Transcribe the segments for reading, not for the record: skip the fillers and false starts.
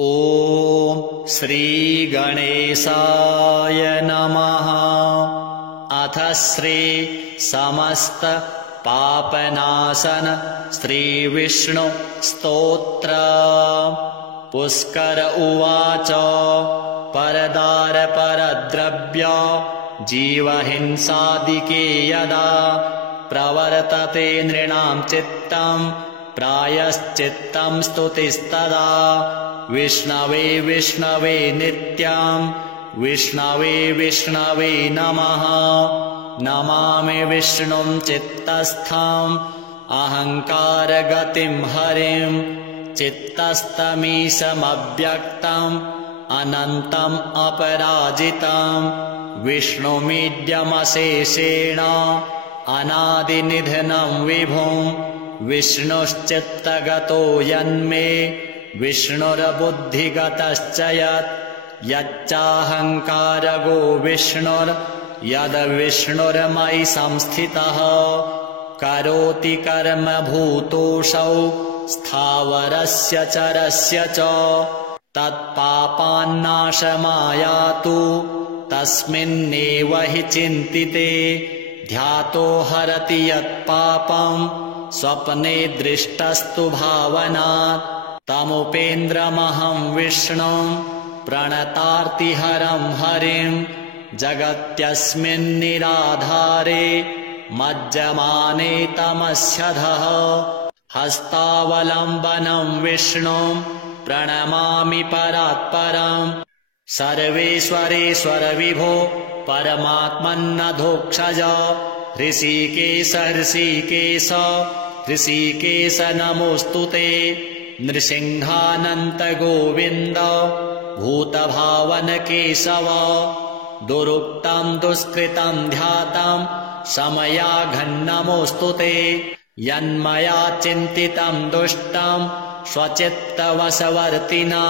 ॐ श्रीगणेशाय नमः। अथ श्री समस्त पापनाशन श्रीविष्णु स्तोत्र। पुष्कर उवाच परदार परद्रव्य जीवहिंसादिके यदा प्रवर्तते नृणां चित्तं प्रायश्चित्तं स्तुतिस्तदा विष्णवे विष्णवे नित्यं विष्णवे विष्णवे नमः। नमामि विष्णुं चित्तस्थं अहंकारगतिं हरिं चित्तस्थमीशमव्यक्तं अनन्तं अपराजितं विष्णुमीड्यमशेषेण अनादिनिधनं विभुं विष्णुश्चित्तगतो यन्मे विष्णुर्बुद्धिगतश्च यच्चाहंकारगो विष्णुर्यद्विष्णुर्मयि संस्थितः करोति कर्म भूतोऽसौ स्थावरस्य चरस्य च तत्पापान्नाशमायातु तस्मिन्नेव हि चिन्तिते ध्यातो हरति यत्पापं स्वप्ने दृष्टस्तु भावनात् तमुपेन्द्रमहं विष्णुं प्रणतार्तिहरं हरिं जगत्यस्मिन्निराधारे मज्जमाने तमस्यधः हस्तावलम्बनं विष्णुं प्रणमामि परात्परं सर्वेश्वरेश्वर विभो परमात्मन्नधोक्षज ऋषिकेश ऋषिकेश ऋषिकेश नमोऽस्तुते नृसिंहानन्त गोविन्द भूतभावन केशव दुरुक्तं दुष्कृतं ध्यातं समयाघन्नमोऽस्तुते यन्मया चिन्तितं दुष्टं स्वचित्तवशवर्तिना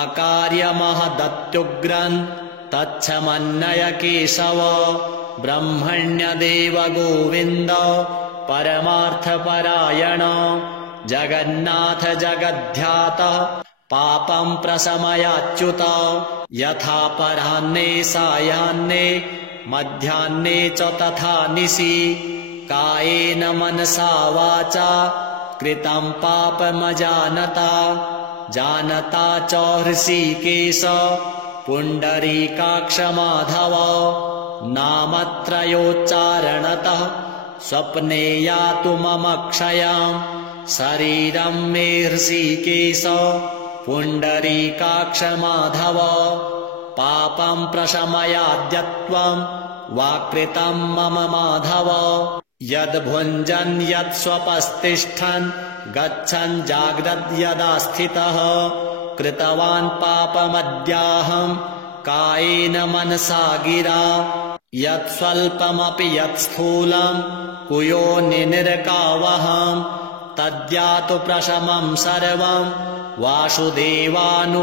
अकार्यमहदत्युग्रं तच्छमन्नय केशव ब्रह्मण्यदेव गोविन्द परमार्थपरायण जगन्नाथ जगद्ध्यातः पापं प्रशमयाच्युत यथापराह्ने सायाह्ने मध्याह्ने च तथा निशि कायेन मनसा वाचा कृतं पापमजानता जानता च ऋषिकेश पुण्डरीकाक्ष माधव नामत्रयोच्चारणतः स्वप्ने यातु मम क्षयं शरीरं मे ऋषिकेश पुण्डरीकाक्ष माधव पापं प्रशमयाद्यत्वं वाकृतं मम माधव यद्भुञ्जन् यत्स्वपस्तिष्ठन् गच्छन् जाग्रद् यदा स्थितः कृतवान् पापमद्याहं कायेन मनसा गिरा यत्स्वल्पमपि यत्स्थूलं कुयोनिर्कावहं तद्यातु प्रशमं सर्वं वासुदेवानुकीर्तनात्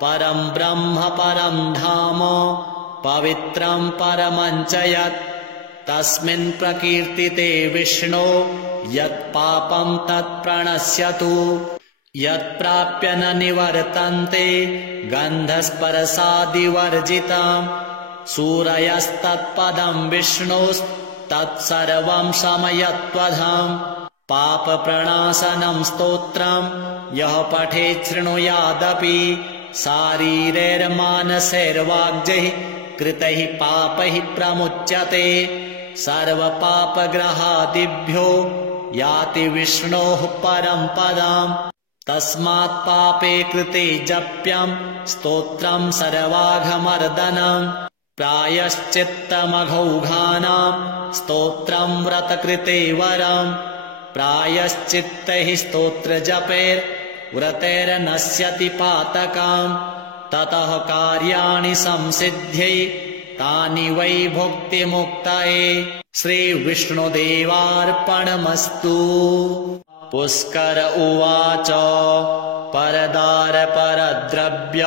परं ब्रह्म परं धाम पवित्रं परमं च यत् तस्मिन् प्रकीर्तिते विष्णो यत्पापं तत्प्रणश्यतु यत्प्राप्य न निवर्तन्ते गन्धस्पर्शादिवर्जितं सूरयस्तत्पदं विष्णोस्तत्सर्वं शमयत्वधं पापप्रणाशनं स्तोत्रं यः पठेत् शृणुयादपि शारीरैर्मानसैर्वाग्जैः कृतैः पापैः प्रमुच्यते सर्वपापग्रहादिभ्यो याति विष्णोः परं पदम् तस्मात् पापे कृते जप्यं स्तोत्रं सर्वाघमर्दनं प्रायश्चित्तमघौघानां स्तोत्रं व्रतकृते वरं प्रायश्चित्तैः स्तोत्रजपैर्व्रतैर्नश्यति पातकं ततः कार्याणि संसिद्ध्यै तानि वै भुक्तिमुक्तये श्रीविष्णुदेवार्पणमस्तु। पुष्कर उवाच परदार परद्रव्य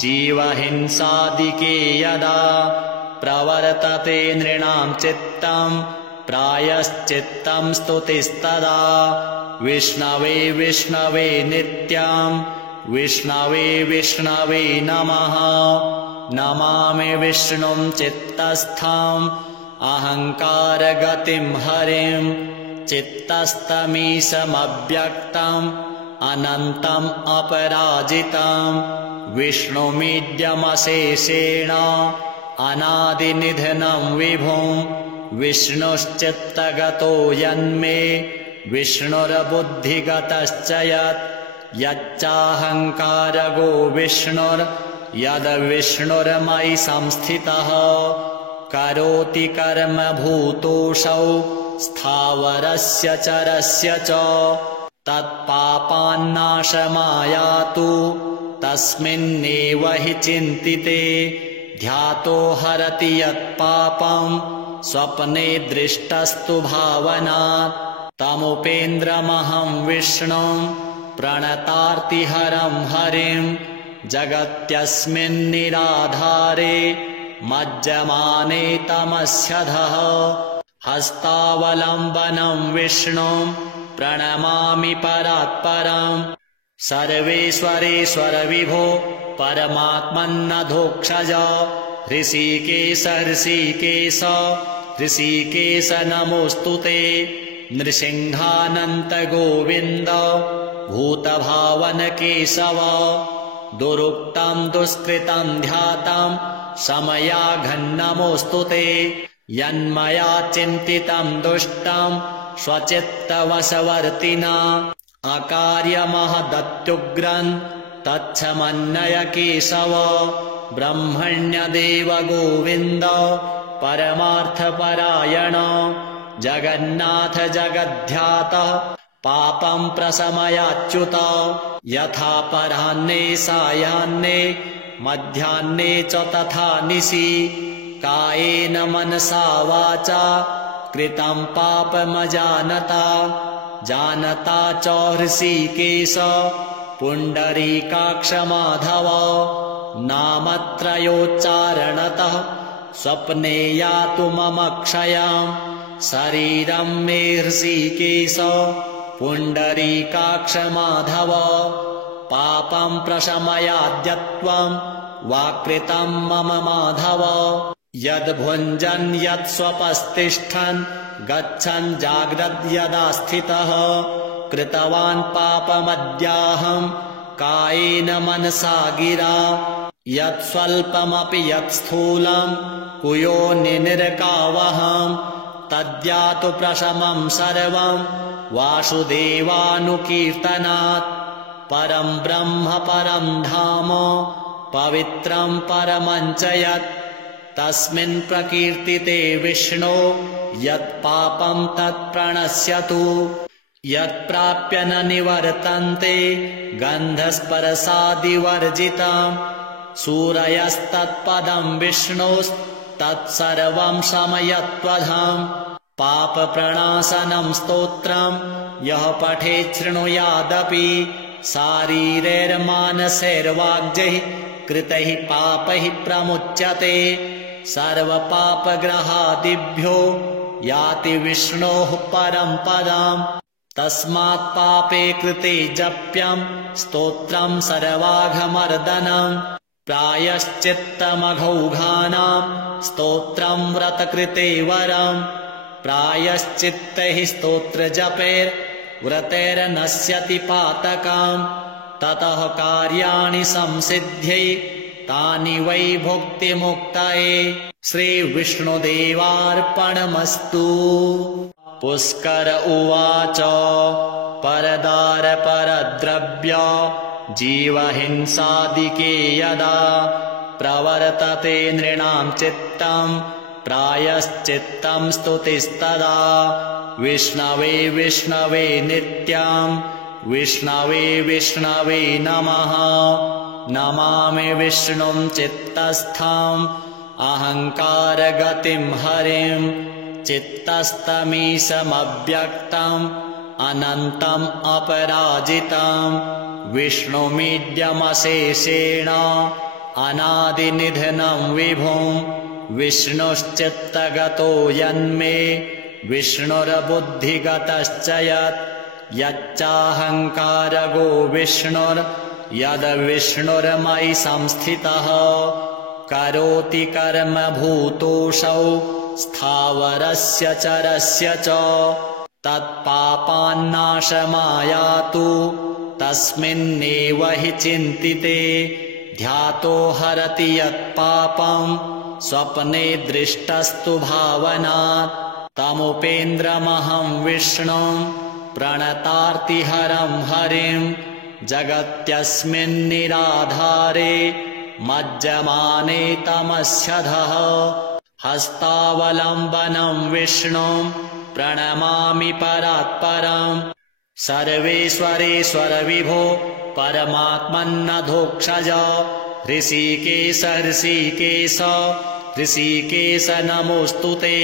जीवहिंसादिके यदा प्रवर्तते नृणां चित्तं प्रायश्चित्तं स्तुतिस्तदा विष्णवे विष्णवे नित्यं विष्णवे विष्णवे नमः नमामि विष्णुं चित्तस्थम् अहङ्कारगतिं हरिं चित्तस्थमीशमव्यक्तम् अनन्तम् अपराजितम् विष्णुमीड्यमशेषेण अनादिनिधनं विभुं विष्णुश्चित्तगतो यन्मे विष्णुर्बुद्धिगतश्च यच्चाहङ्कारगो विष्णुर्यद्विष्णुर्मयि संस्थितः करोति कर्म भूतोऽसौ स्थावरस्य चरस्य च तत्पापान्नाशमायातु तस्मिन्नेव हि चिन्तिते ध्यातो हरति यत्पापं स्वप्ने दृष्टस्तु भावनात् तमुपेन्द्रमहं विष्णुं प्रणतार्तिहरं हरिं जगत्यस्मिन्निराधारे मज्जमाने तमस्यधः हस्तावलम्बनं विष्णुं प्रणमामि परात्परम् सर्वेश्वरेश्वर विभो परमात्मन्नधोक्षज ऋषिकेश ऋषिकेश ऋषिकेश नमोऽस्तुते नृसिंहानन्त गोविन्द भूतभावन केशव दुरुक्तं दुष्कृतं ध्यातं समयाघन्नमोऽस्तुते यन्मया चिन्तितं दुष्टं स्वचित्तवशवर्तिना अकार्यमहदत्युग्रं तच्छमन्नय केशव ब्रह्मण्यदेव गोविन्द परमार्थपरायण जगन्नाथ जगद्ध्यातः पापं प्रशमयाच्युत यथापराह्ने सायाह्ने मध्याह्ने च तथा निशि कायेन मनसा वाचा कृतं पापमजानता जानता च ऋषिकेश पुण्डरीकाक्ष माधव नामत्रयोच्चारणतः स्वप्ने यातु मम क्षयम् शरीरं मे ऋषिकेश पुण्डरीकाक्ष माधव पापं प्रशमयाद्यत्वं वाकृतं मम माधव यद्भुञ्जन् यत्स्वपस्तिष्ठन् गच्छन् जाग्रद्यदा स्थितः कृतवान् पापमद्याहं कायेन मनसा गिरा यत्स्वल्पमपि यत्स्थूलं कुयोनिर्गावहं तद्यातु प्रशमं सर्वं वासुदेवानुकीर्तनात् परं ब्रह्म परं धाम पवित्रं परमं च यत् तस्मिन् प्रकीर्तिते विष्णो यत्पापं तत्प्रणश्यतु यत्प्राप्य न निवर्तन्ते गन्धस्पर्शादिवर्जितं सूरयस्तत्पदं विष्णोस्तत्सर्वं शमयत्वधं पापप्रणाशनं स्तोत्रं यः पठेत् शृणुयादपि शारीरैर्मानसैर्वाग्जैः कृतैः पापैः प्रमुच्यते सर्वपापग्रहादिभ्यो याति विष्णोः परं पदम् तस्मात् पापे कृते जप्यं स्तोत्रं सर्वाघमर्दनं प्रायश्चित्तमघौघानां स्तोत्रं व्रतकृते वरं प्रायश्चित्तैः स्तोत्रजपैर्व्रतैर्नश्यति पातकम् ततः कार्याणि संसिद्ध्यै तानि वै भुक्तिमुक्तये श्रीविष्णुदेवार्पणमस्तु। पुष्कर उवाच परदारपरद्रव्य जीवहिंसादिके यदा प्रवर्तते नृणां चित्तं प्रायश्चित्तं स्तुतिस्तदा विष्णवे विष्णवे नित्यं विष्णवे विष्णवे नमः नमामि विष्णुं चित्तस्थम् अहङ्कारगतिं हरिं चित्तस्थमीशमव्यक्तम् अनन्तम् अपराजितम् विष्णुमीड्यमशेषेण अनादिनिधनं विभुं विष्णुश्चित्तगतो यन्मे विष्णुर्बुद्धिगतश्च यच्चाहङ्कारगो विष्णुर्यद्विष्णुर्मयि संस्थितः करोति कर्म भूतोऽसौ स्थावरस्य चरस्य च तत्पापान्नाशमायातु तस्मिन्नेव हि चिन्तिते ध्यातो हरति यत्पापं स्वप्ने दृष्टस्तु भावनात् तमुपेन्द्रमहं विष्णुं प्रणतार्तिहरं हरिं जगत्यस्मिन्निराधारे मज्जमाने तमस्यधः हस्तावलम्बनं विष्णुं प्रणमामि परात्परम् सर्वेश्वरेश्वर विभो परमात्मन्नधोक्षज ऋषिकेश ऋषिकेश ऋषिकेश नमोऽस्तु ते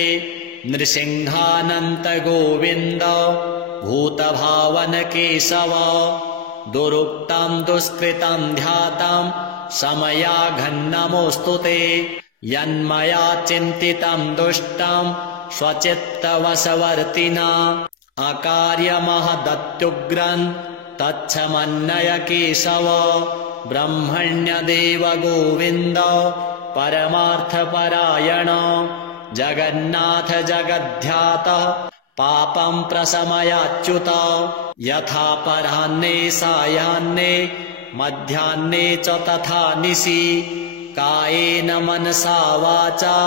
नृसिंहानन्त गोविन्द भूतभावन केशव दुरुक्तं दुष्कृतं ध्यातं समयाघन्नमोऽस्तु ते यन्मया चिन्तितं दुष्टं स्वचित्तवशवर्तिना अकार्यमहदत्युग्रं तच्छमन्नय केशव ब्रह्मण्यदेव गोविन्द परमार्थपरायण जगन्नाथ जगद्ध्यातः पापं प्रशमयाच्युत यथापराह्ने सायाह्ने मध्याह्ने च तथा निशि कायेन मनसा वाचा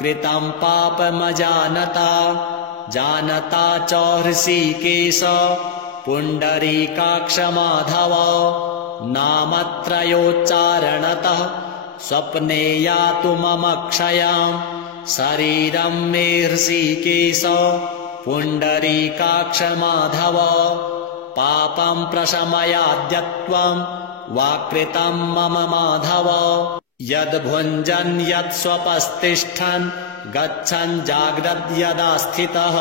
कृतं पापमजानता जानता च ऋषिकेश पुण्डरीकाक्ष माधव नामत्रयोच्चारणतः स्वप्ने यातु मम क्षयं शरीरं मे ऋषिकेश पुण्डरीकाक्ष माधव पापं प्रशमयाद्यत्वं वाकृतं मम माधव यद्भुञ्जन् यत्स्वपस्तिष्ठन् गच्छन् जाग्रद्यदा स्थितः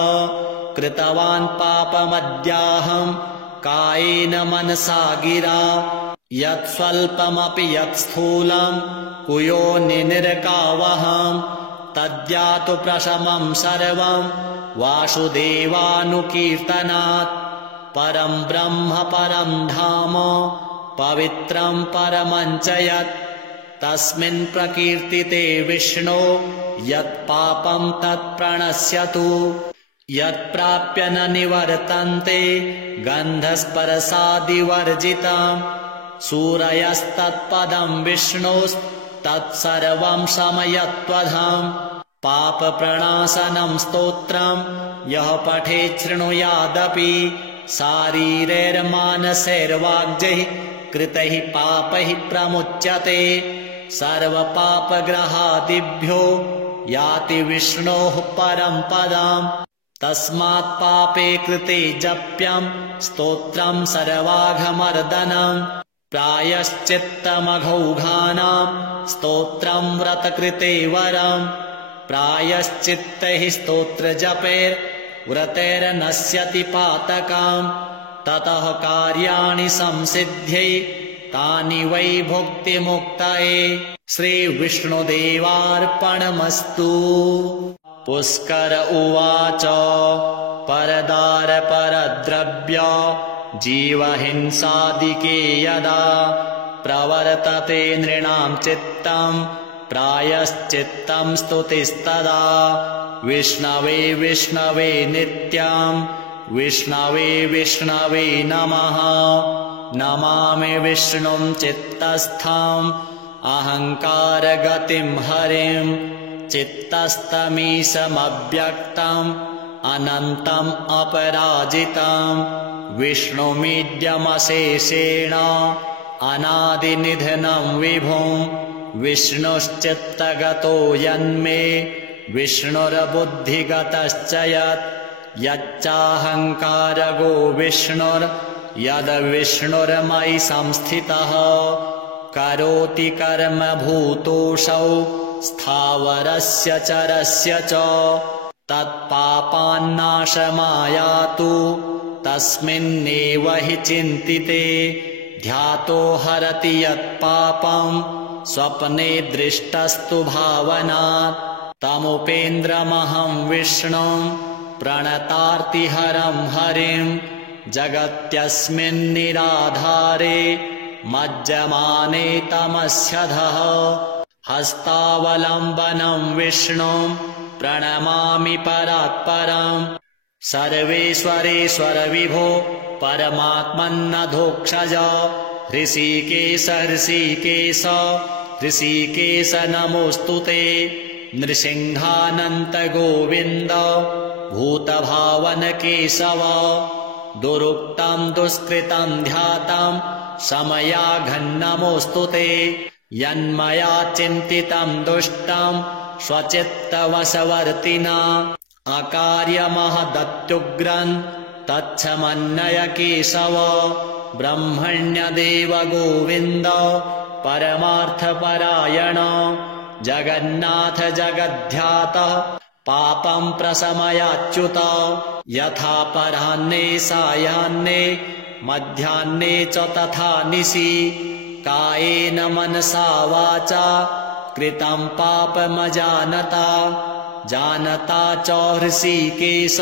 कृतवान् पापमद्याहं कायेन मनसा गिरा यत्स्वल्पमपि यत्स्थूलं कुयोनिर्कावहं तद्यातु प्रशमं सर्वं वासुदेवानुकीर्तनात् परं ब्रह्म परं धाम पवित्रं परमं च यत् तस्मिन् प्रकीर्तिते विष्णो यत्पापं तत्प्रणश्यतु यत्प्राप्य न निवर्तन्ते गन्धस्पर्शादिवर्जितं सूरयस्तत्पदं विष्णोस्तत्सर्वं शमयत्वधं पापप्रणाशनं स्तोत्रं यः पठेत् शृणुयादपि शारीरैर्मानसैर्वाग्जैः कृतैः पापैः प्रमुच्यते सर्वपापग्रहादिभ्यो याति विष्णोः परं पदम् तस्मात् पापे कृते जप्यं स्तोत्रं सर्वाघमर्दनं प्रायश्चित्तमघौघानां स्तोत्रं व्रतकृते वरं प्रायश्चित्तैः स्तोत्रजपैर्व्रतैर्नश्यति पातकम् ततः कार्याणि संसिद्ध्यै तानि वै भुक्तिमुक्तये श्रीविष्णुदेवार्पणमस्तु। पुष्कर उवाच परदारपरद्रव्य जीवहिंसादिके यदा प्रवर्तते नृणां चित्तं प्रायश्चित्तं स्तुतिस्तदा विष्णवे विष्णवे नित्यं विष्णवे विष्णवे नमः नमामि विष्णुं चित्तस्थं अहङ्कारगतिं हरिं चित्तस्थमीशमव्यक्तम् अनन्तम् अपराजितं विष्णुमीड्यमशेषेण अनादिनिधनं विभुं विष्णुश्चित्तगतो यन्मे विष्णुर्बुद्धिगतश्च यच्चाहङ्कारगो विष्णुर्यद्विष्णुर्मयि संस्थितः करोति कर्म भूतोऽसौ स्थावरस्य चरस्य च तत्पापान्नाशमायातु तस्मिन्नेव हि चिन्तिते ध्यातो हरति यत्पापं स्वप्ने दृष्टस्तु भावनात् तमुपेन्द्रमहं विष्णुं प्रणतार्तिहरं हरिं जगत्यस्मिन्निराधारे मज्जमाने तमस्यधः हस्तावलम्बनं विष्णुं प्रणमामि परात्परम् सर्वेश्वरेश्वर विभो परमात्मन्नधोक्षज ऋषिकेश ऋषिकेश ऋषिकेश नमोऽस्तुते नृसिंहानन्त गोविन्द भूतभावन केशव दुरुक्तं दुष्कृतं ध्यातं समयाघन्नमोऽस्तुते यन्मया चिन्तितं दुष्टं स्वचित्तवशवर्तिना अकार्यमहदत्युग्रं तच्छमन्नय केशव ब्रह्मण्यदेव गोविन्द परमार्थपरायण जगन्नाथ जगद्ध्यातः पापं प्रशमयाच्युत यथा पराह्ने सायाह्ने मध्याह्ने च तथा निशि कायेन मनसा वाचा कृतं पापमजानता जानता च ऋषिकेश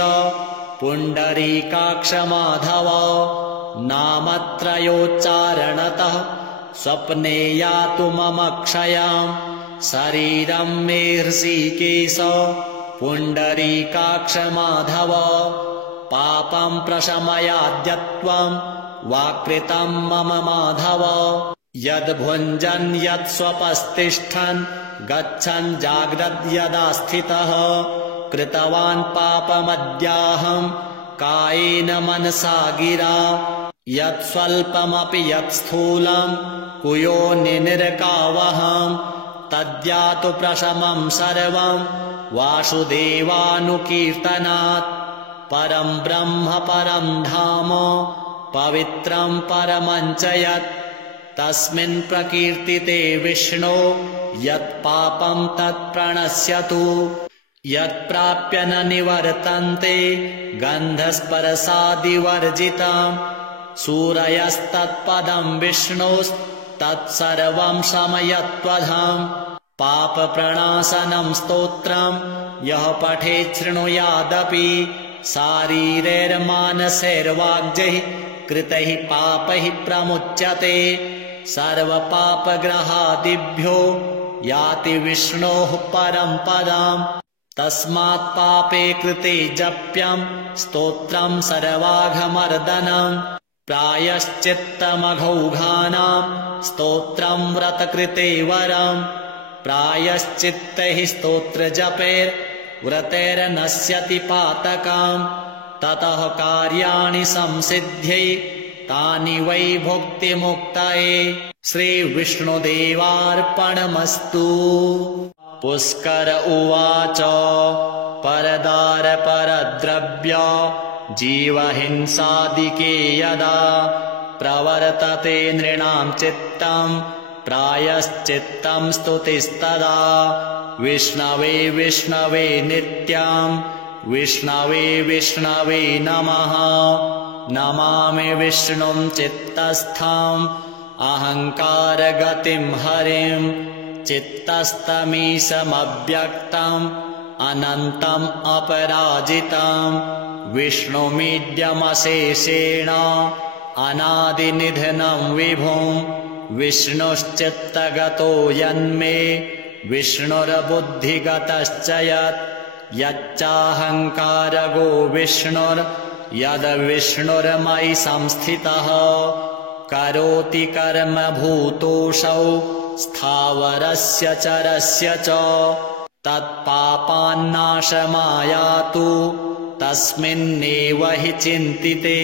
पुण्डरीकाक्ष माधव नामत्रयोच्चारणतः स्वप्ने यातु मम क्षयं शरीरं मे ऋषिकेश पुण्डरीकाक्ष माधव पापं प्रशमयाद्यत्वं वाकृतं मम माधव यद्भुञ्जन् यत्स्वपस्तिष्ठन् गच्छन् जाग्रद्यदा स्थितः कृतवान् पापमद्याहं कायेन मनसा गिरा यत्स्वल्पमपि यत्स्थूलं कुयोनिर्कावहं तद्यातु प्रशमं सर्वं वासुदेवानुकीर्तनात् परं ब्रह्म परं धाम पवित्रं परमं च यत् तस्मिन् प्रकीर्तिते विष्णो यत्पापं तत्प्रणश्यतु यत्प्राप्य न निवर्तन्ते गन्धस्पर्शादिवर्जितं सूरयस्तत्पदं विष्णोस्तत्सर्वं शमयत्वधं पापप्रणाशनं स्तोत्रं यः पठेत् शृणुयादपि शारीरैर्मानसैर्वाग्जैः कृतैः पापैः प्रमुच्यते सर्वपापग्रहादिभ्यो याति विष्णोः परं पदम् तस्मात् पापे कृते जप्यं स्तोत्रं सर्वाघमर्दनं प्रायश्चित्तमघौघानां स्तोत्रं व्रतकृते वरं प्रायश्चित्तैः स्तोत्रजपैर्व्रतैर्नश्यति पातकं ततः कार्याणि संसिद्ध्यै तानि वै भुक्तिमुक्तये श्रीविष्णुदेवार्पणमस्तु। पुष्कर उवाच परदार परद्रव्य जीवहिंसादिके यदा प्रवर्तते नृणां चित्तं प्रायश्चित्तं स्तुतिस्तदा विष्णवे विष्णवे नित्यं विष्णवे विष्णवे नमः नमामि विष्णुं चित्तस्थम् अहङ्कारगतिं हरिं चित्तस्तमीशमव्यक्तम् अनन्तम् अपराजितं विष्णुमीड्यमशेषेण अनादिनिधनं विभुं विष्णुश्चित्तगतो यन्मे विष्णुर्बुद्धिगतश्च यच्चाहङ्कारगो विष्णुर्यद्विष्णुर्मयि संस्थितः करोति कर्म भूतोऽसौ स्थावरस्य चरस्य च तत्पापान्नाशमायातु तस्मिन्नेव हि चिन्तिते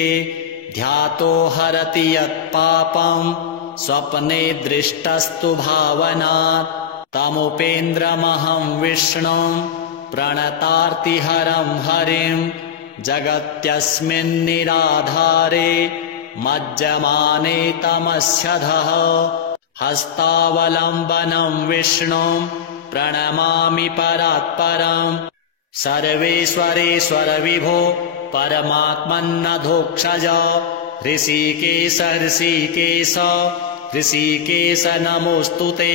ध्यातो हरति यत्पापं स्वप्ने दृष्टस्तु भावनात् तमुपेन्द्रमहं विष्णुं प्रणतार्तिहरं हरिं जगत्यस्मिन्निराधारे मज्जमाने तमस्यधः हस्तावलम्बनं विष्णुं प्रणमामि परात्परम् सर्वेश्वरेश्वर विभो परमात्मन्नधोक्षज ऋषिकेश ऋषिकेश ऋषिकेश नमोऽस्तुते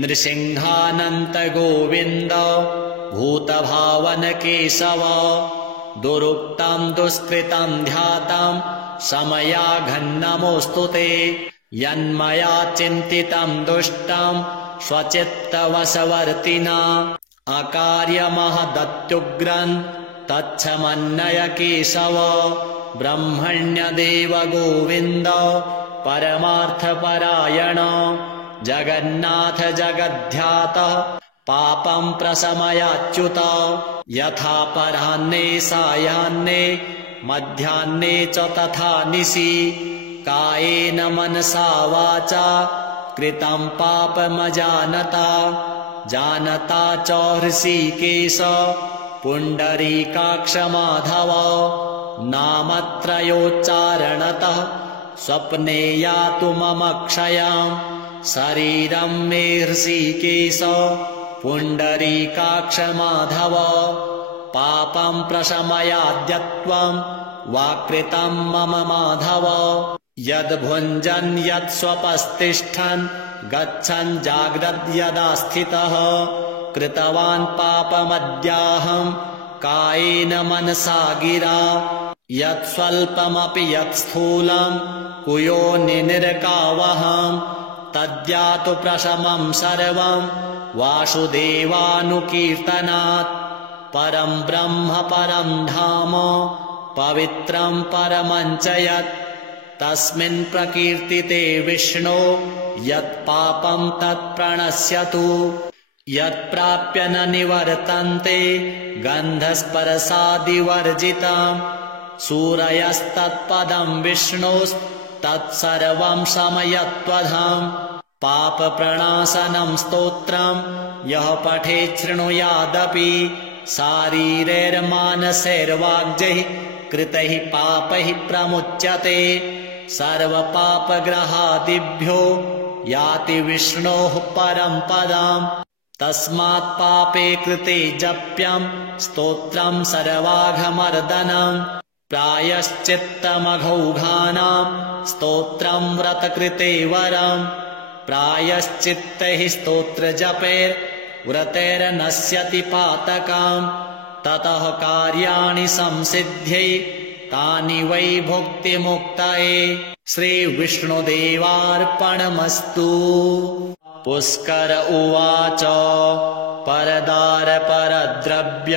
नृसिंहानन्त गोविन्द भूतभावन केशव दुरुक्तम् दुष्कृतम् ध्यातम् समयाघन्नमोऽस्तु ते यन्मया चिन्तितम् दुष्टम् स्वचित्तवशवर्तिना अकार्यमहदत्युग्रम् तच्छमन्नय केशव ब्रह्मण्यदेव गोविन्द परमार्थपरायण जगन्नाथ जगद्ध्यातः पापम् प्रशमयाच्युत यथापराह्ने सायाह्ने मध्याह्ने च तथा निशि कायेन मनसा वाचा कृतम् पापमजानता जानता च हृषीकेश पुण्डरीकाक्ष माधव नामत्रयोच्चारणतः स्वप्ने यातु मम क्षयाम् शरीरम् मे हृषीकेश पुण्डरीकाक्ष माधव पापम् प्रशमयाद्यत्वम् वाकृतम् मम माधव यद्भुञ्जन् यत्स्वपस्तिष्ठन् गच्छन् जाग्रद्यदा स्थितः कृतवान् पापमद्याहम् कायेन मनसा गिरा यत्स्वल्पमपि यत्स्थूलम् कुयोनिर्कावहम् तद्यातु प्रशमम् सर्वम् वासुदेवानुकीर्तनात् परम् ब्रह्म परम् धाम पवित्रम् परमम् च यत् तस्मिन् प्रकीर्तिते विष्णो यत्पापम् तत्प्रणश्यतु यत्प्राप्य न निवर्तन्ते गन्धस्पर्शादिवर्जितम् सूरयस्तत्पदम् विष्णोस्तत्सर्वम् शमयत्वधम् पापप्रणाशनम् स्तोत्रम् यः पठेत् शृणुयादपि शारीरैर्मानसैर्वाग्जैः कृतैः पापैः प्रमुच्यते सर्वपापग्रहादिभ्यो याति विष्णोः परम् पदम् तस्मात् पापे कृते जप्यम् स्तोत्रम् सर्वाघमर्दनम् प्रायश्चित्तमघौघानाम् स्तोत्रम् व्रतकृते वरम् प्रायश्चित्तैः स्तोत्रजपैर्व्रतैर्नश्यति पातकाम् ततः कार्याणि संसिद्ध्यै तानि वै भुक्तिमुक्तये श्रीविष्णुदेवार्पणमस्तु। पुष्कर उवाच परदार परद्रव्य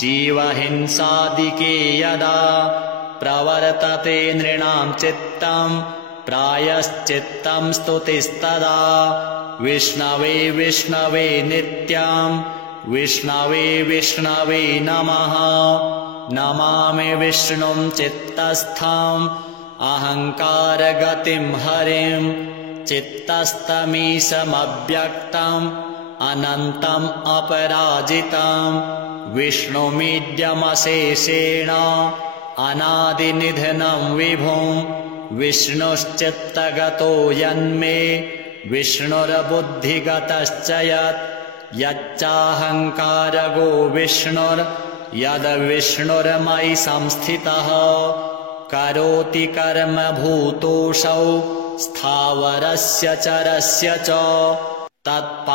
जीवहिंसादिके यदा प्रवर्तते नृणाम् चित्तम् प्रायश्चित्तम् स्तुतिस्तदा विष्णवे विष्णवे नित्यम् विष्णवे विष्णवे नमः नमामि विष्णुम् चित्तस्थम् अहङ्कारगतिम् हरिम् चित्तस्तमीशमव्यक्तम् अनन्तम् अपराजितम् विष्णुमीड्यमशेषेण अनादिनिधनम् विभुम् विष्णुश्चित्तगतो यन्मे विष्णुर्बुद्धिगतश्च यच्चाहङ्कारगो विष्णुर्यद्विष्णुर्मयि संस्थितः करोति कर्म भूतोऽसौ स्थावरस्य चरस्य च तत्पापान्नाशमायातु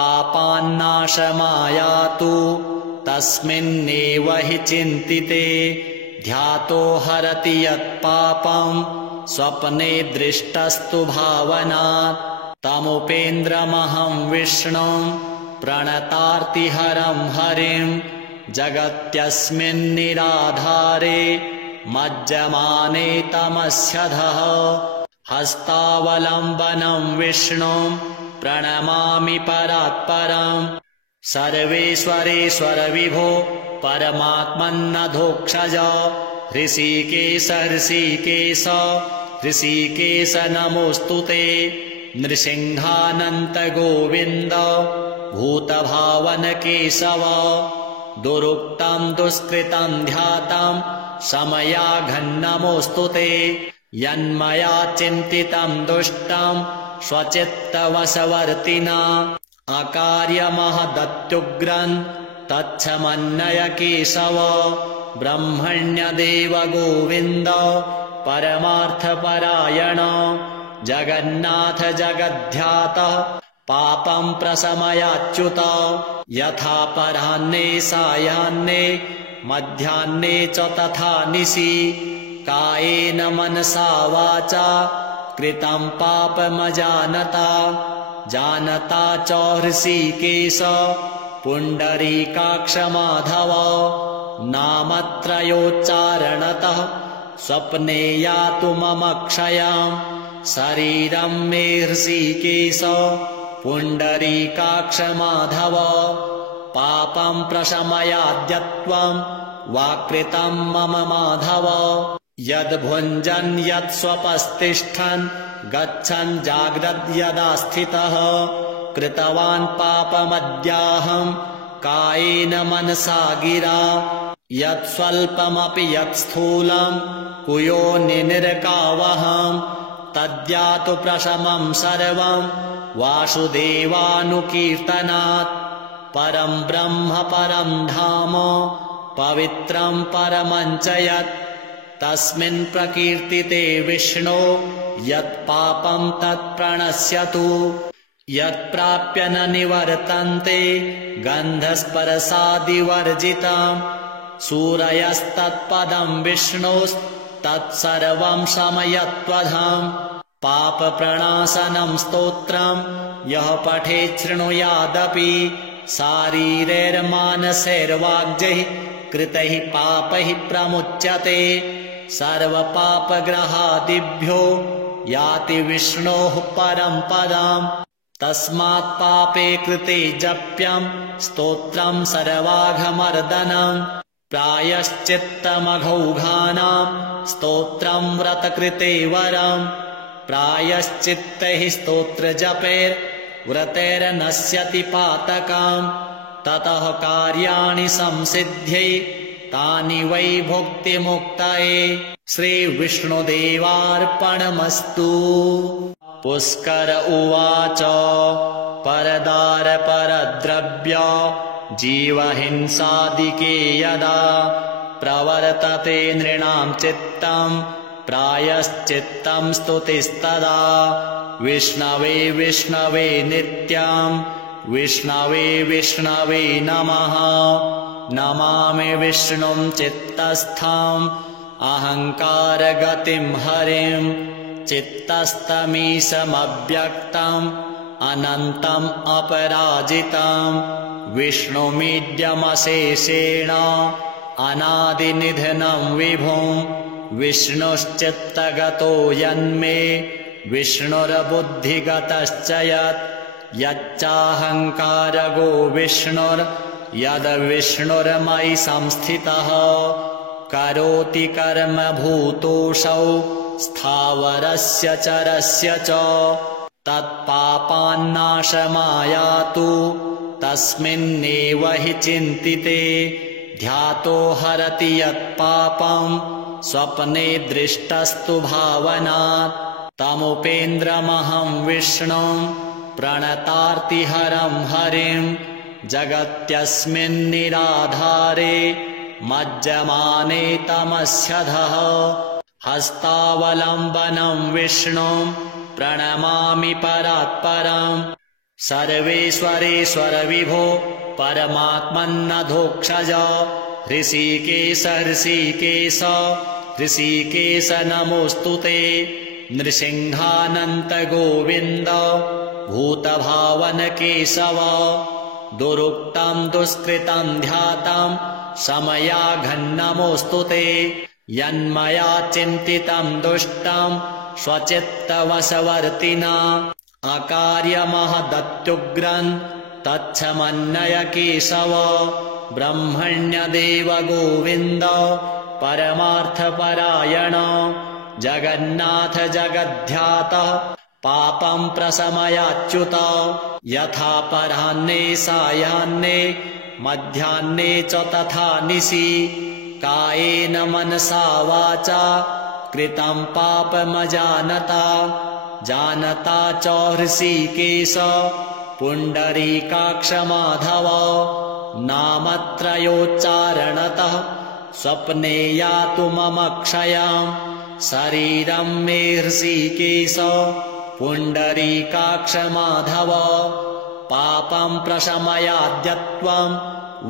तस्मिन्नेव हि चिन्तिते ध्यातो हरति यत्पापम् स्वप्ने दृष्टस्तु भावनात् तमुपेन्द्रमहम् विष्णुम् प्रणतार्तिहरम् हरिम् जगत्यस्मिन्निराधारे मज्जमाने तमस्यधः हस्तावलम्बनम् विष्णुम् प्रणमामि परात्परम् सर्वेश्वरेश्वर विभो परमात्मन्नधोक्षज ऋषिकेश ऋषिकेश ऋषिकेश नमोऽस्तु ते नृसिंहानन्त गोविन्द भूतभावन केशव दुरुक्तम् दुष्कृतम् ध्यातम् समयाघन्नमोऽस्तु ते यन्मया चिन्तितम् दुष्टम् स्वचित्तवशवर्तिना अकार्यमहदत्युग्रम् तच्छमन्नय केशव ब्रह्मण्यदेव गोविन्द परमार्थपरायण जगन्नाथ जगद्ध्यातः पापम् प्रशमयाच्युत यथापराह्ने सायाह्ने मध्याह्ने च तथा निशि कायेन मनसा वाचा कृतं पापमजानता जानता च हृषीकेश पुण्डरीकाक्ष माधव नामत्रयोच्चारणतः स्वप्ने यातु मम क्षयाम् शरीरं मे हृषीकेश पुण्डरीकाक्ष माधव पापं प्रशमयाद्यत्वं वाकृतं मम माधव यद्भुञ्जन् यत्स्वपस्तिष्ठन् गच्छन् जाग्रद्यदा स्थितः कृतवान् पापमद्याहं कायेन मनसा गिरा यत्स्वल्पमपि यत्स्थूलं कुयोनिर्गावहं तद्यातु प्रशमं सर्वं वासुदेवानुकीर्तनात् परं ब्रह्म परं धाम पवित्रं परमं च यत् तस्मिन् प्रकीर्तिते विष्णो यत्पापं तत्प्रणश्यतु यत्प्राप्य न निवर्तन्ते गन्धस्पर्शादिवर्जितं सूरयस्तत्पदं विष्णोस्तत्सर्वं शमयत्वधं पापप्रणाशनं स्तोत्रं यः पठेत् शृणुयादपि शारीरैर्मानसैर्वाग्जैः कृतैः पापैः प्रमुच्यते सर्वपापग्रहादिभ्यो याति विष्णोः परं पदम् तस्मात् पापे कृते जप्यं स्तोत्रं सर्वाघमर्दनं प्रायश्चित्तमघौघानां स्तोत्रं व्रतकृते वरं प्रायश्चित्तैः स्तोत्रजपैर्व्रतैर्नश्यति पातकं ततः कार्याणि संसिद्ध्यै तानि वै भुक्तिमुक्तये श्रीविष्णुदेवार्पणमस्तु। पुष्कर उवाच परदारपरद्रव्य जीवहिंसादिके यदा प्रवर्तते नृणां चित्तं प्रायश्चित्तं स्तुतिस्तदा विष्णवे विष्णवे नित्यं विष्णवे विष्णवे नमः नमामि विष्णुं चित्तस्थम् अहङ्कारगतिं हरिं चित्तस्तमीशमव्यक्तम् अनन्तम् अपराजितं विष्णुमीड्यमशेषेण अनादिनिधनं विभुं विष्णुश्चित्तगतो यन्मे विष्णुर्बुद्धिगतश्च यच्चाहङ्कारगो विष्णुर्यद्विष्णुर्मयि संस्थितः करोति कर्म भूतोऽसौ स्थावरस्य चरस्य च तत्पापान्नाशमायातु तस्मिन्नेव हि चिन्तिते ध्यातो हरति यत्पापं स्वप्ने दृष्टस्तु भावनात् तमुपेन्द्रमहं विष्णुं प्रणतार्तिहरं हरिं जगत्यस्मिन्निराधारे मज्जमाने तमस्यधः हस्तावलम्बनं विष्णुं प्रणमामि परात्परम् सर्वेश्वरेश्वर विभो परमात्मन्नधोक्षज ऋषिकेश ऋषिकेश ऋषिकेश नमोऽस्तुते नृसिंहानन्त गोविन्द भूतभावन केशव दुरुक्तं दुष्कृतं ध्यातं समयाघन्नमोऽस्तुते यन्मया चिन्तितं दुष्टं स्वचित्तवशवर्तिना अकार्यमहदत्युग्रन् तच्छमन्नय केशव ब्रह्मण्यदेव गोविन्द परमार्थपरायण जगन्नाथ जगद्ध्यातः पापं प्रशमयाच्युत यथा पराह्ने सायाह्ने मध्याह्ने च तथा निशि कायेन मनसा वाचा कृतं पापमजानता जानता च हृषीकेश पुण्डरीकाक्ष माधव नामत्रयोच्चारणतः स्वप्ने यातु मम क्षयाम् शरीरं मे हृषीकेश पुण्डरीकाक्ष माधव पापं प्रशमयाद्यत्वं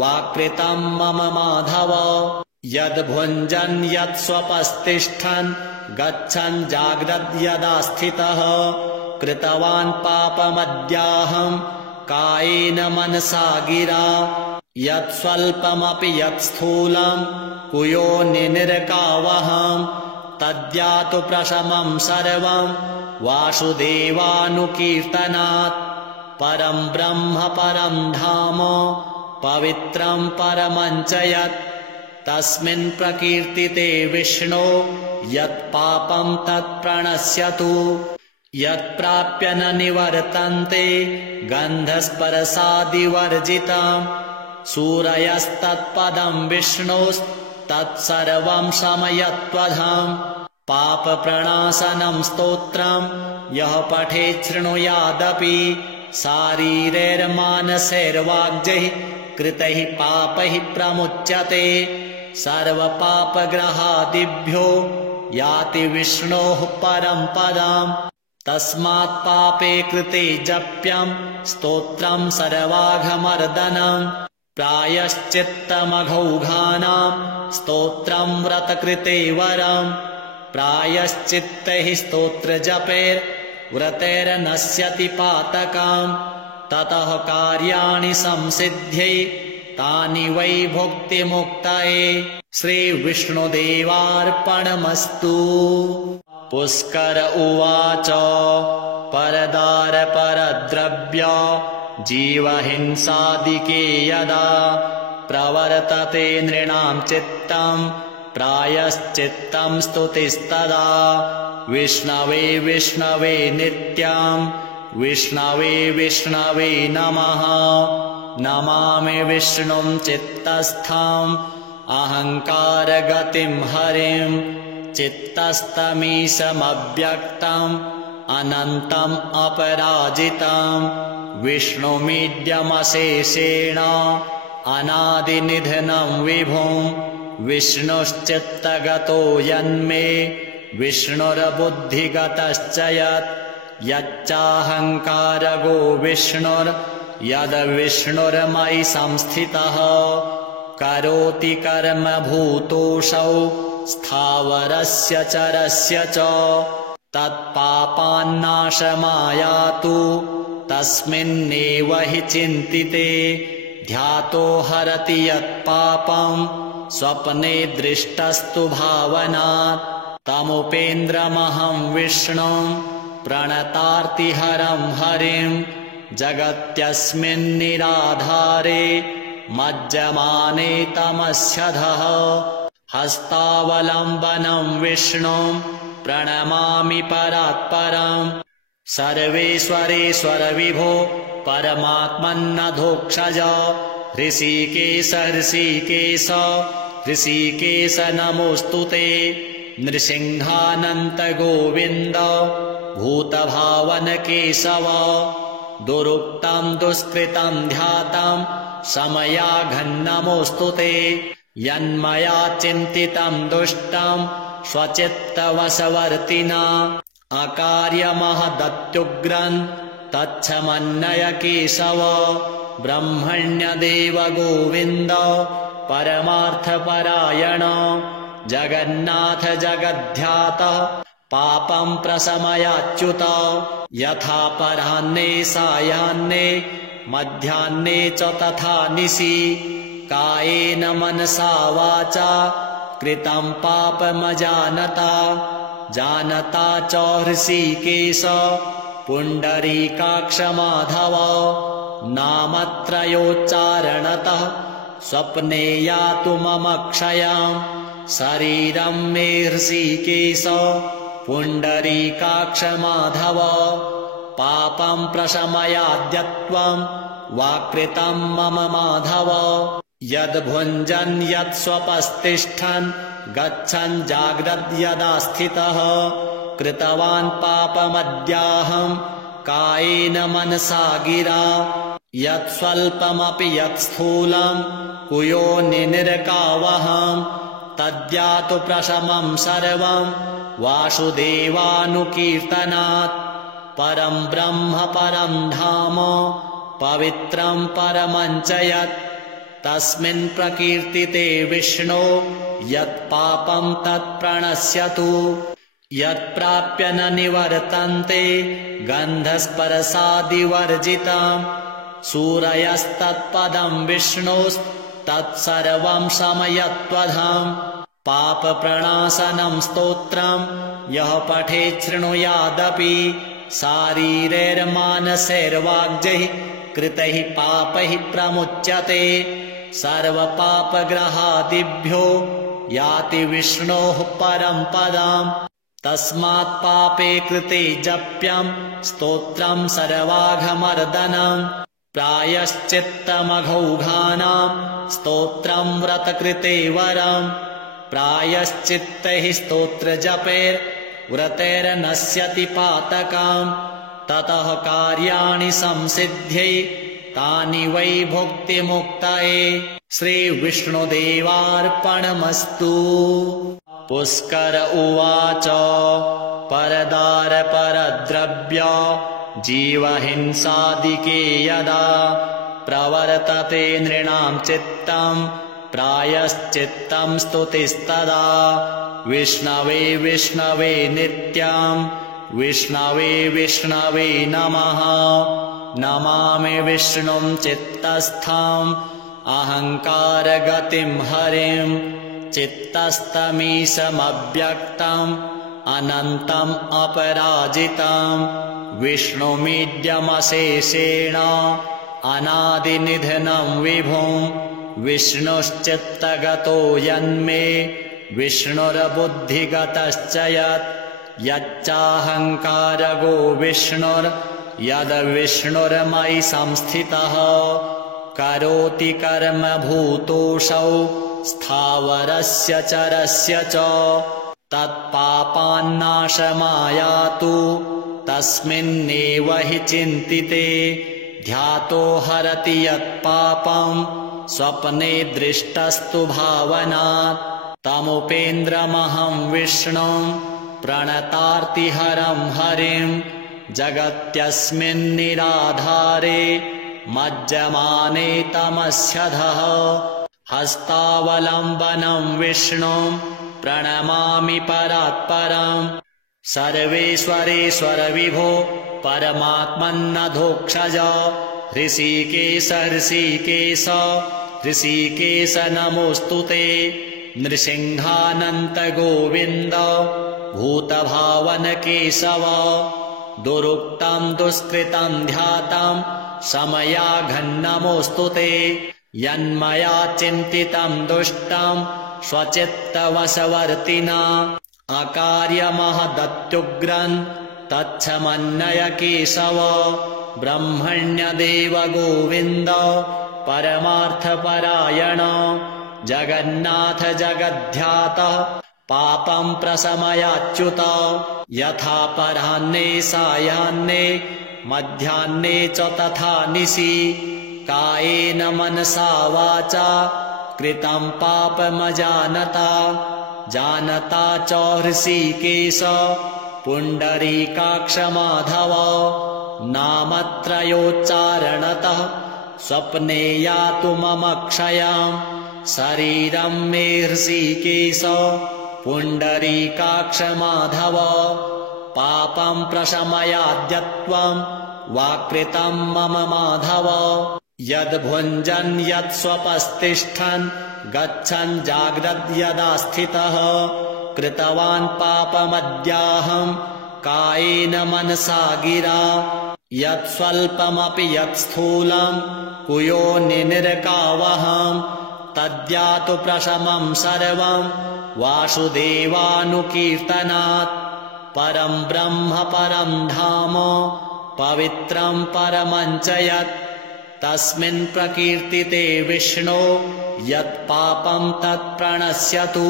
वाकृतं मम माधव यद्भुञ्जन् यत्स्वपस्तिष्ठन् गच्छन् जाग्रद्यदा स्थितः कृतवान् पापमद्याहं कायेन मनसा गिरा यत्स्वल्पमपि यत्स्थूलं कुयोनिर्कावहं तद्यातु प्रशमं सर्वं वासुदेवानुकीर्तनात् परं ब्रह्म परं धाम पवित्रं परमं च यत् तस्मिन् प्रकीर्तिते विष्णो यत्पापं तत्प्रणश्यतु यत्प्राप्य न निवर्तन्ते गन्धस्पर्शादिवर्जितम् सूरयस्तत्पदं विष्णोस्तत्सर्वं शमयत्वधम् पापप्रणाशनं स्तोत्रं यः पठेत् शृणुयादपि शारीरैर्मानसैर्वाग्जैः कृतैः पापैः प्रमुच्यते सर्वपापग्रहादिभ्यो याति विष्णोः परं पदम् तस्मात् पापे कृते जप्यं स्तोत्रं सर्वाघमर्दनं प्रायश्चित्तमघौघानां स्तोत्रं व्रतकृते वरम् प्रायश्चित्तैः स्तोत्रजपैर्व्रतैर्नश्यति पातकाम् ततः कार्याणि संसिद्ध्यै तानि वै भुक्तिमुक्तये श्रीविष्णुदेवार्पणमस्तु। पुष्कर उवाच परदारपरद्रव्य जीवहिंसादिके यदा प्रवर्तते नृणां चित्तं प्रायश्चित्तं स्तुतिस्तदा विष्णवे विष्णवे नित्यं विष्णवे विष्णवे नमः नमामि विष्णुं चित्तस्थम् अहङ्कारगतिं हरिं चित्तस्तमीशमव्यक्तम् अनन्तम् अपराजितम् विष्णुमीड्यमशेषेण अनादिनिधनं विभुं विष्णुश्चित्तगतो यन्मे विष्णुर्बुद्धिगतश्च यच्चाहङ्कारगो विष्णुर्यद्विष्णुर्मयि संस्थितः करोति कर्म भूतोऽसौ स्थावरस्य चरस्य च तत्पापान्नाशमायातु तस्मिन्नेव हि चिन्तिते ध्यातो हरति यत्पापं स्वप्ने दृष्टस्तु भावनात् तमुपेन्द्रमहं विष्णुं प्रणतार्तिहरं हरिं जगत्यस्मिन्निराधारे मज्जमाने तमस्यधः हस्तावलम्बनं विष्णुं प्रणमामि परात्परम् सर्वेश्वरेश्वर विभो परमात्मन्नधोक्षज ऋषिकेश ऋषिकेश ऋषिकेश नमोऽस्तु ते नृसिंहानन्त गोविन्द भूतभावन केशव दुरुक्तं दुष्कृतं ध्यातं समयाघन्नमोऽस्तु ते यन्मया चिन्तितं दुष्टं स्वचित्तवशवर्तिना अकार्यमहदत्युग्रं तच्छमन्नय केशव ब्रह्मण्यदेव गोविन्द परमार्थपरायण जगन्नाथ जगद्ध्यातः पापं प्रशमयाच्युत यथापराह्ने सायाह्ने मध्याह्ने च तथा निशि कायेन मनसा वाचा कृतं पापमजानता जानता च ऋषिकेश पुण्डरीकाक्ष माधव नामत्रयोच्चारणतः स्वप्ने यातु मम क्षयं शरीरं मे ऋषिकेश पुण्डरीकाक्ष माधव पापं प्रशमयाद्यत्वं वाकृतं मम माधव यद्भुञ्जन् यत्स्वपस्तिष्ठन् गच्छन् जाग्रद्यदा स्थितः कृतवान् पापमद्याहं कायेन मनसा गिरा यत्स्वल्पमपि यत्स्थूलं कुयोनिर्कावहं तद्यातु प्रशमं सर्वं वासुदेवानुकीर्तनात् परं ब्रह्म परं धाम पवित्रं परमं च यत् तस्मिन् प्रकीर्तिते विष्णो यत्पापं तत्प्रणश्यतु यत्प्राप्य न निवर्तन्ते गन्धस्पर्शादिवर्जितम् सूरयस्तत्पदं विष्णोस्तत्सर्वं शमयत्वधाम् पापप्रणाशनं स्तोत्रं यः पठेत् शृणुयादपि शारीरैर्मानसैर्वाग्जैः कृतैः पापैः प्रमुच्यते सर्वपापग्रहादिभ्यो याति विष्णोः परं पदम् तस्मात् पापे कृते जप्यं स्तोत्रं सर्वाघमर्दनम् प्रायश्चित्तमघौघानां स्तोत्रं व्रतकृते वरम् प्रायश्चित्तैः स्तोत्रजपैर्व्रतैर्नश्यति पातकाम् ततः कार्याणि संसिद्ध्यै तानि वै भुक्तिमुक्तये श्रीविष्णुदेवार्पणमस्तु। पुष्कर उवाच परदारपरद्रव्य जीवहिंसादिके यदा प्रवर्तते नृणां चित्तम् प्रायश्चित्तं स्तुतिस्तदा विष्णवे विष्णवे नित्यम् विष्णवे विष्णवे नमः नमामि विष्णुं चित्तस्थम् अहङ्कारगतिं हरिं चित्तस्थमीशमव्यक्तम् अनन्तम् अपराजितम् विष्णुमीड्यमशेषेण अनादिनिधनं विभुम् विष्णुश्चित्तगतो यन्मे विष्णुर्बुद्धिगतश्च यच्चाहङ्कारगो विष्णुर्यद्विष्णुर्मयि संस्थितः करोति कर्म भूतोऽसौ स्थावरस्य चरस्य च तत्पापान्नाशमायातु तस्मिन्नेव हि चिन्तिते ध्यातो हरति यत्पापम् स्वप्ने दृष्टस्तु भावनात् तमुपेन्द्रमहं विष्णुं प्रणतार्तिहरं हरिं जगत्यस्मिन्निराधारे मज्जमाने तमस्यधः हस्तावलम्बनं विष्णुं प्रणमामि परात्परम् सर्वेश्वरेश्वर विभो परमात्मन्नधोक्षज ऋषिकेश ऋषिकेश ऋषिकेश नमोऽस्तुते नृसिंहानन्त गोविन्द भूतभावन केशव दुरुक्तं दुष्कृतं ध्यातं समयाघन्नमोऽस्तुते यन्मया चिन्तितं दुष्टं स्वचित्तवशवर्तिना अकार्यमहदत्युग्रन् तच्छमन्नय केशव ब्रह्मण्यदेव गोविन्द परमार्थपरायण जगन्नाथ जगद्ध्यातः पापं प्रशमयाच्युत यथापराह्ने सायाह्ने मध्याह्ने च तथा निशि कायेन मनसा वाचा कृतं पापमजानता जानता च ऋषिकेश पुण्डरीकाक्ष माधव नामत्रयोच्चारणतः स्वप्ने यातु मम क्षयम् शरीरं मे ऋषिकेश पुण्डरीकाक्ष माधव पापं प्रशमयाद्यत्वं वाक्कृतं मम माधव यद्भुञ्जन् यत्स्वपस्तिष्ठन् गच्छन् जाग्रद्यदा स्थितः कृतवान् पापमद्याहं कायेन मनसा गिरा यत्स्वल्पमपि यत्स्थूलं कुयोनिर्कावहम् तद्यातु प्रशमं सर्वं वासुदेवानुकीर्तनात् परं ब्रह्म परं धाम पवित्रं परमं च यत् तस्मिन् प्रकीर्तिते विष्णो यत्पापं तत्प्रणश्यतु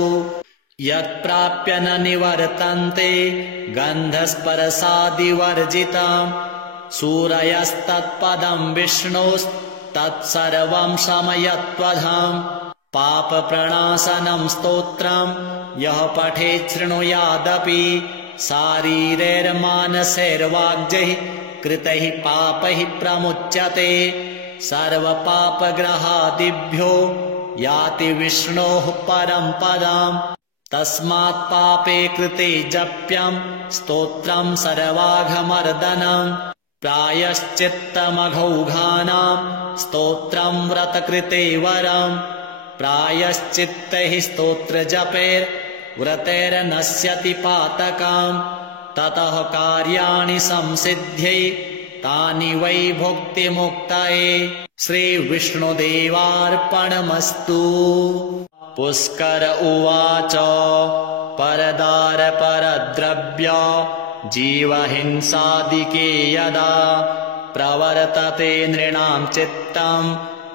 यत्प्राप्य न निवर्तन्ते गन्धस्पर्शादिवर्जितम् सूरयस्तत्पदं विष्णोस्तत्सर्वं शमयत्वधाम् पापप्रणाशनं स्तोत्रं यः पठेत् शृणुयादपि शारीरैर्मानसैर्वाग्जैः कृतैः पापैः प्रमुच्यते सर्वपापग्रहादिभ्यो याति विष्णोः परं पदम् तस्मात् पापे कृते जप्यं स्तोत्रं सर्वाघमर्दनम् प्रायश्चित्तमघौघानां स्तोत्रं व्रतकृते वरम् प्रायश्चित्तैः स्तोत्रजपैर्व्रतैर्नश्यति पातकाम् ततः कार्याणि संसिद्ध्यै तानि वै भुक्तिमुक्तये श्रीविष्णुदेवार्पणमस्तु। पुष्कर उवाच परदारपरद्रव्य जीवहिंसादिके यदा प्रवर्तते नृणां चित्तं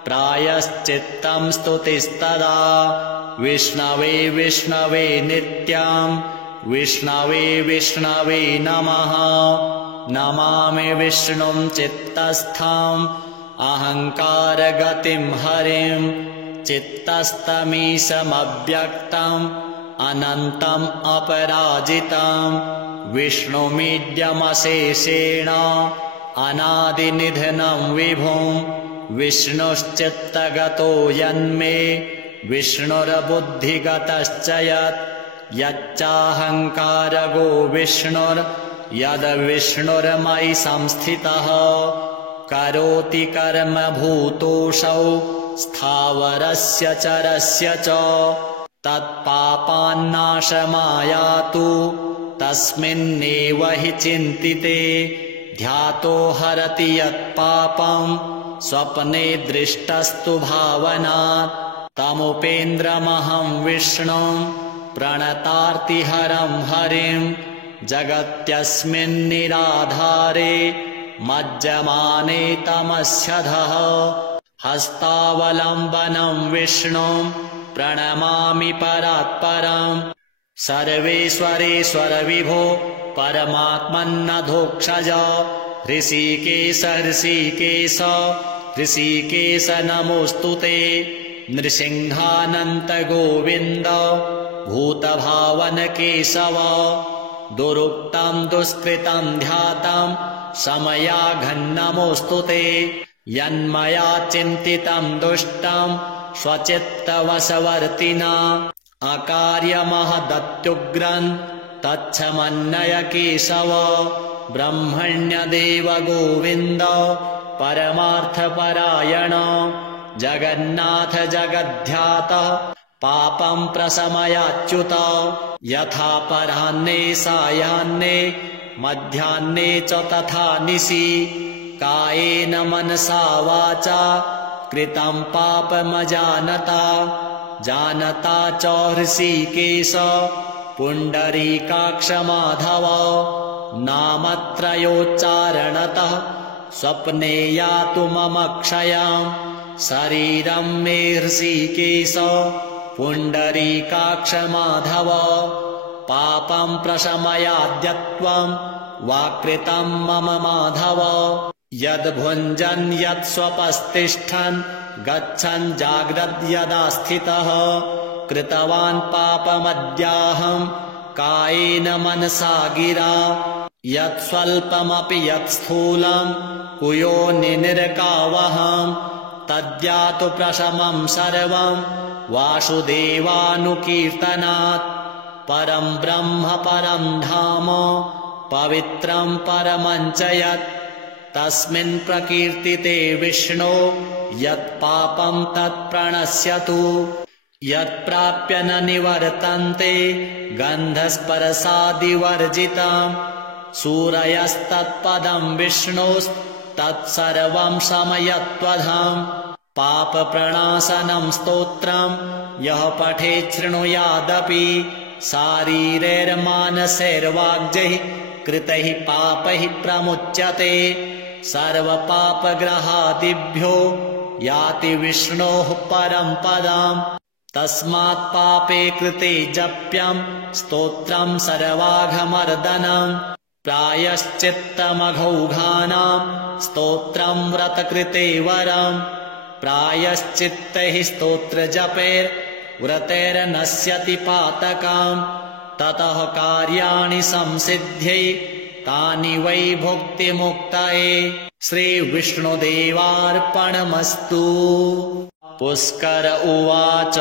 प्रायश्चित्तं स्तुतिस्तदा विष्णवे विष्णवे नित्यं विष्णवे विष्णवे नमः नमामि विष्णुं चित्तस्थम् अहङ्कारगतिं हरिं चित्तस्थमीशमव्यक्तम् अनन्तम् अपराजितम् विष्णुमीड्यमशेषेण अनादिनिधनं विभुं विष्णुश्चित्तगतो यन्मे विष्णुर्बुद्धिगतश्च यच्चाहङ्कारगो विष्णुर्यद्विष्णुर्मयि संस्थितः करोति कर्म भूतोऽसौ स्थावरस्य चरस्य च तत्पापान्नाशमायातु तस्मिन्नेव हि चिन्तिते ध्यातो हरति यत्पापं स्वप्ने दृष्टस्तु भावनात् तमुपेन्द्रमहं विष्णुं प्रणतार्तिहरं हरिं जगत्यस्मिन्निराधारे मज्जमाने तमस्यधः हस्तावलम्बनं विष्णुं प्रणमामि परात्परम् सर्वेश्वरेश्वर विभो परमात्मन्नधोक्षज ऋषिकेश ऋषिकेश ऋषिकेश नमोऽस्तुते नृसिंहानन्त गोविन्द भूतभावन केशव दुरुक्तं दुष्कृतं ध्यातं समयाघन्नमोऽस्तुते यन्मया चिन्तितं दुष्टं स्वचित्तवशवर्तिना अकार्यमहदत्युग्रं तच्छमन्नय केशव ब्रह्मण्यदेव गोविन्द परमार्थपरायण जगन्नाथ जगद्ध्यातः पापं प्रशमयाच्युत यथा पराह्ने सायाह्ने मध्याह्ने च तथा निशि कायेन मनसा वाचा कृतं पापमजानता जानता च ऋषिकेश पुण्डरीकाक्ष माधव नामत्रयोच्चारणतः स्वप्ने यातु मम क्षयम् शरीरं मे ऋषिकेश पुण्डरीकाक्ष माधव पापं प्रशमयाद्यत्वं वाकृतं मम माधव यद्भुञ्जन् यत्स्वपस्तिष्ठन् गच्छन् जाग्रद्यदा स्थितः कृतवान् पापमद्याहं कायेन मनसा गिरा यत्स्वल्पमपि यत्स्थूलं कुयोनिर्कावहं तद्यातु प्रशमं सर्वं वासुदेवानुकीर्तनात् परं ब्रह्म परं धाम पवित्रं परमं च यत् तस्मिन् प्रकीर्तिते विष्णो यत्पापं तत्प्रणश्यतु यत्प्राप्य न निवर्तन्ते गन्धस्पर्शादिवर्जितं सूरयस्तत्पदं विष्णोस्तत्सर्वं शमयत्वधं पापप्रणाशनं स्तोत्रं यः पठेत् शृणुयादपि शारीरैर्मानसैर्वाग्जैः कृतैः पापैः प्रमुच्यते सर्वपापग्रहादिभ्यो याति विष्णोः परं पदम् तस्मात् पापे कृते जप्यं स्तोत्रं सर्वाघमर्दनम् प्रायश्चित्तमघौघानां स्तोत्रं व्रतकृते वरम् प्रायश्चित्तैः स्तोत्रजपैर्व्रतैर्नश्यति पातकाम् ततः कार्याणि संसिद्ध्यै तानि वै भुक्तिमुक्तये श्रीविष्णुदेवार्पणमस्तु। पुष्कर उवाच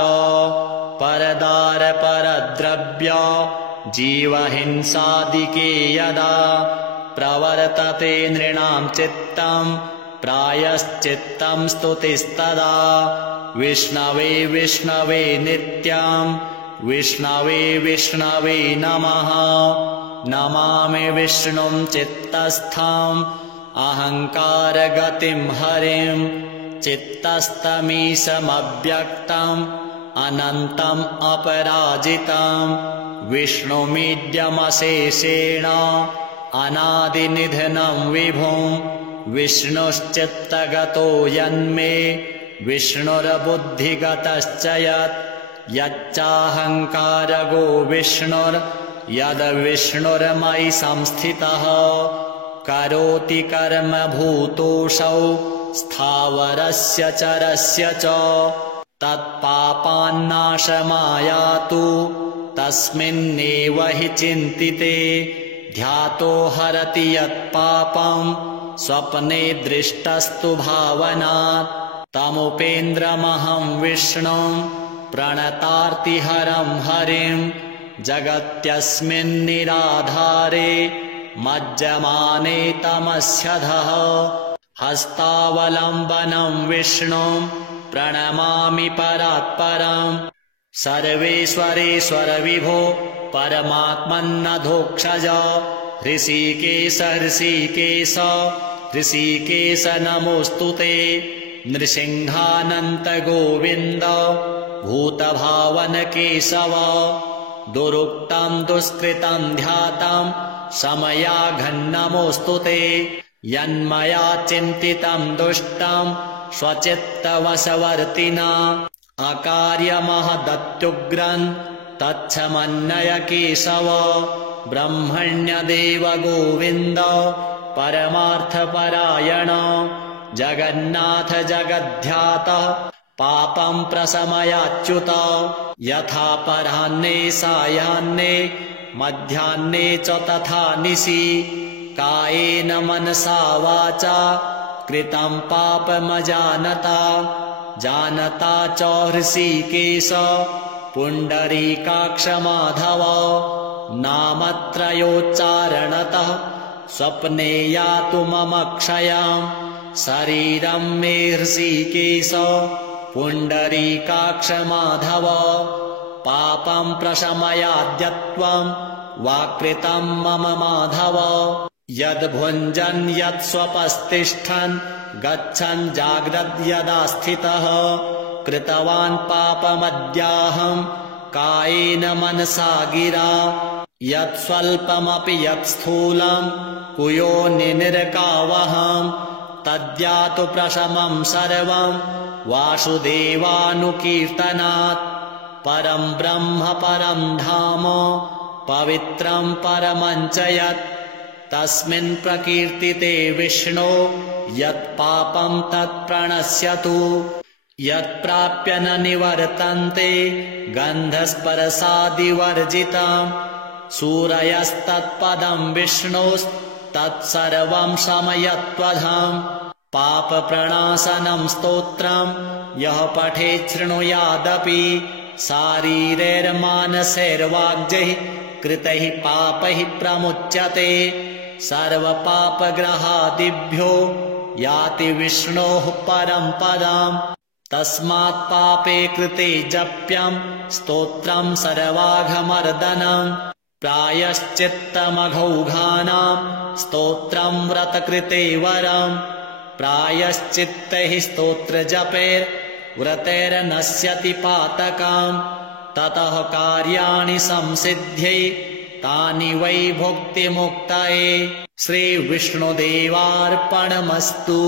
परदारपरद्रव्य जीवहिंसादिके यदा प्रवर्तते नृणां चित्तं प्रायश्चित्तं स्तुतिस्तदा विष्णवे विष्णवे नित्यं विष्णवे विष्णवे नमः। नमामि विष्णुं चित्तस्थं अहङ्कारगतिं हरिं चित्तस्थमीशमव्यक्तम् अनन्तम् अपराजितं विष्णुमीड्यमशेषेण अनादिनिधनं विभुं विष्णुश्चित्तगतो यन्मे विष्णुर्बुद्धिगतश्च यच्चाहङ्कारगो विष्णुर्यद्विष्णुर्मयि संस्थितः करोति कर्म भूतोऽसौ स्थावरस्य चरस्य च तत्पापान्नाशमायातु तस्मिन्नेव हि चिन्तिते ध्यातो हरति यत्पापं स्वप्ने दृष्टस्तु भावनात् तमुपेन्द्रमहं विष्णुं प्रणतार्तिहरं हरिं जगत्यस्मिन्निराधारे मज्जमाने तमस्यधः हस्तावलम्बनं विष्णुं प्रणमामि परात्परम् सर्वेश्वरेश्वर विभो परमात्मन्नधोक्षज ऋषिकेश ऋषिकेश ऋषिकेश नमोऽस्तुते नृसिंहानन्त गोविन्द भूतभावन केशव दुरुक्तं दुष्कृतं ध्यातं समयाघन्नमोऽस्तुते यन्मया चिन्तितं दुष्टं स्वचित्तवशवर्तिना अकार्यमहदत्युग्रं तच्छमन्नय केशव ब्रह्मण्यदेव गोविन्द परमार्थपरायण जगन्नाथ जगद्ध्यातः पापं प्रशमयाच्युत यथापराह्ने सायाह्ने मध्याह्ने च तथा निशि कायेन मनसा वाचा कृतं पापमजानता जानता च ऋषिकेश पुण्डरीकाक्ष माधव नामत्रयोच्चारणतः स्वप्ने यातु मम क्षयं शरीरं मे ऋषिकेश पुण्डरीकाक्ष माधव पापं प्रशमयाद्यत्वं वाकृतं मम माधव यद्भुञ्जन् यत्स्वपस्तिष्ठन् गच्छन् जाग्रद्यदा स्थितः कृतवान् पापमद्याहं कायेन मनसा गिरा यत्स्वल्पमपि यत्स्थूलं कुयोनिर्कावहं तद्यातु प्रशमं सर्वं वासुदेवानुकीर्तनात् परं ब्रह्म परं धाम पवित्रं परमं च यत् तस्मिन् प्रकीर्तिते विष्णो यत्पापं तत्प्रणश्यतु यत्प्राप्य न निवर्तन्ते गन्धस्पर्शादिवर्जितं सूरयस्तत्पदं विष्णोस्तत्सर्वं शमयत्वधं पापप्रणाशनं स्तोत्रं यः पठेत् शृणुयादपि शारीरैर्मानसैर्वाग्जैः कृतैः पापैः प्रमुच्यते सर्वपापग्रहादिभ्यो याति विष्णोः परं पदम् तस्मात् पापे कृते जप्यं स्तोत्रं सर्वाघमर्दनं प्रायश्चित्तमघौघानां स्तोत्रं व्रतकृते वरं प्रायश्चित्तैः स्तोत्रजपैर्व्रतैर्नश्यति पातकम् ततः कार्याणि संसिद्ध्यै तानि वै भुक्तिमुक्तये श्रीविष्णुदेवार्पणमस्तु।